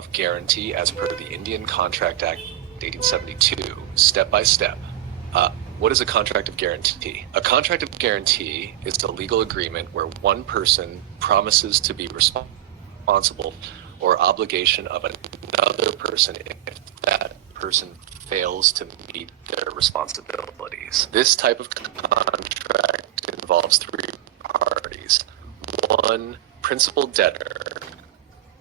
of guarantee as per the Indian Contract Act 1872, step by step. What is a contract of guarantee? A contract of guarantee is a legal agreement where one person promises to be responsible or obligation of another person if that person fails to meet their responsibilities. This type of contract involves three parties. One, principal debtor,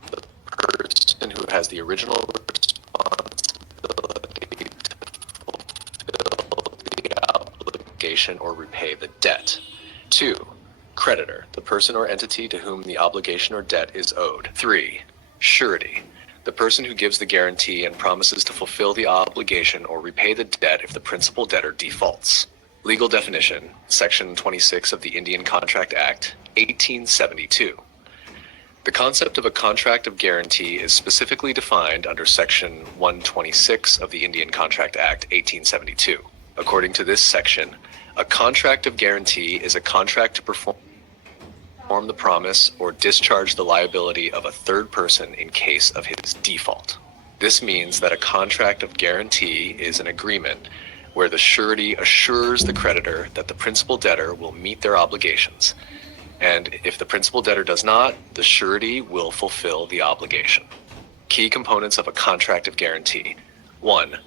the person who has the original responsibility to fulfill the obligation or repay the debt. Two, creditor, the person or entity to whom the obligation or debt is owed. Three, surety, the person who gives the guarantee and promises to fulfill the obligation or repay the debt if the principal debtor defaults. Legal definition, Section 26 of the Indian Contract Act, 1872. The concept of a contract of guarantee is specifically defined under Section 126 of the Indian Contract Act, 1872. According to this section, a contract of guarantee is a contract to perform the promise or discharge the liability of a third person in case of his default. This means that a contract of guarantee is an agreement where the surety assures the creditor that the principal debtor will meet their obligations, and if the principal debtor does not, the surety will fulfill the obligation. Key components of a contract of guarantee. One,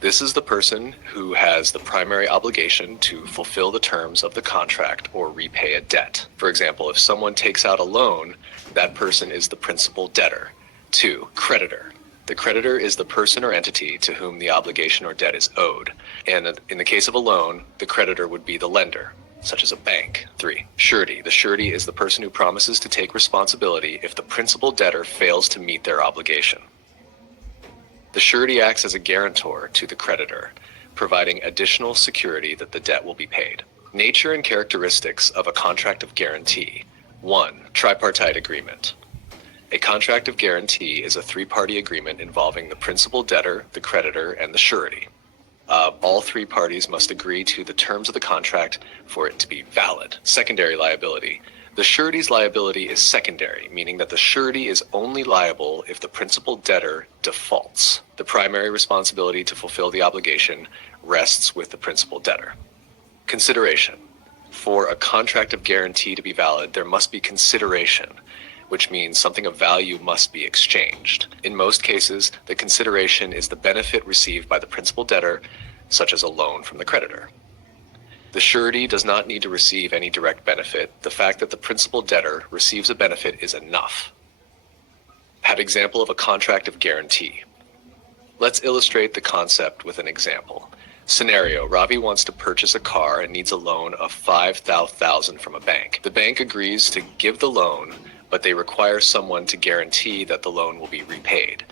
this is the person who has the primary obligation to fulfill the terms of the contract or repay a debt. For example, if someone takes out a loan, that person is the principal debtor. Two, creditor. The creditor is the person or entity to whom the obligation or debt is owed. And in the case of a loan, the creditor would be the lender, such as a bank. Three, surety. The surety is the person who promises to take responsibility if the principal debtor fails to meet their obligation. The surety acts as a guarantor to the creditor, providing additional security that the debt will be paid. Nature and characteristics of a contract of guarantee. 1. Tripartite agreement. A contract of guarantee is a three-party agreement involving the principal debtor, the creditor, and the surety. All three parties must agree to the terms of the contract for it to be valid. Secondary liability. The surety's liability is secondary, meaning that the surety is only liable if the principal debtor defaults. The primary responsibility to fulfill the obligation rests with the principal debtor. Consideration. For a contract of guarantee to be valid, there must be consideration, which means something of value must be exchanged. In most cases, the consideration is the benefit received by the principal debtor, such as a loan from the creditor. The surety does not need to receive any direct benefit. The fact that the principal debtor receives a benefit is enough. Have example of a contract of guarantee. Let's illustrate the concept with an example. Scenario: Ravi wants to purchase a car and needs a loan of $5,000 from a bank. The bank agrees to give the loan, but they require someone to guarantee that the loan will be repaid.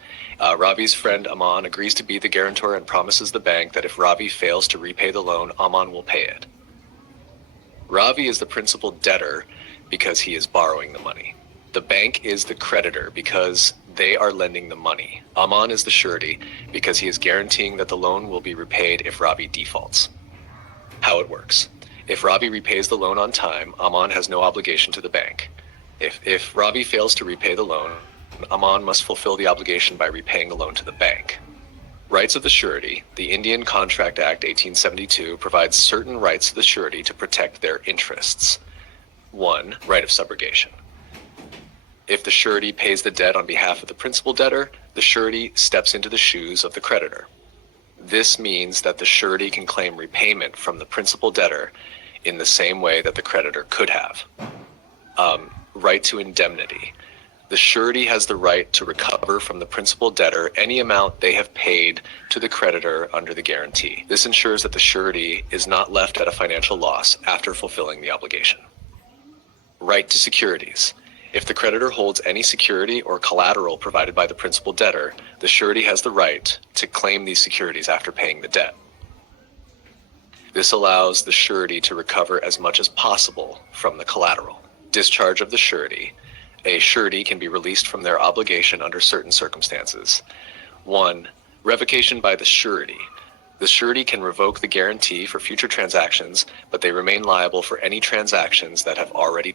Ravi's friend Aman agrees to be the guarantor and promises the bank that if Ravi fails to repay the loan, Aman will pay it. Ravi is the principal debtor because he is borrowing the money. The bank is the creditor because they are lending the money. Aman is the surety because he is guaranteeing that the loan will be repaid if Ravi defaults. How it works. If Ravi repays the loan on time, Aman has no obligation to the bank. If Ravi fails to repay the loan, Aman must fulfill the obligation by repaying the loan to the bank. Rights of the surety. The Indian Contract Act 1872 provides certain rights to the surety to protect their interests. 1. Right of subrogation. If the surety pays the debt on behalf of the principal debtor, the surety steps into the shoes of the creditor. This means that the surety can claim repayment from the principal debtor in the same way that the creditor could have. Right to indemnity. The surety has the right to recover from the principal debtor any amount they have paid to the creditor under the guarantee. This ensures that the surety is not left at a financial loss after fulfilling the obligation. Right to securities. If the creditor holds any security or collateral provided by the principal debtor, the surety has the right to claim these securities after paying the debt. This allows the surety to recover as much as possible from the collateral. Discharge of the surety. A surety can be released from their obligation under certain circumstances. 1. Revocation by the surety. The surety can revoke the guarantee for future transactions, but they remain liable for any transactions that have already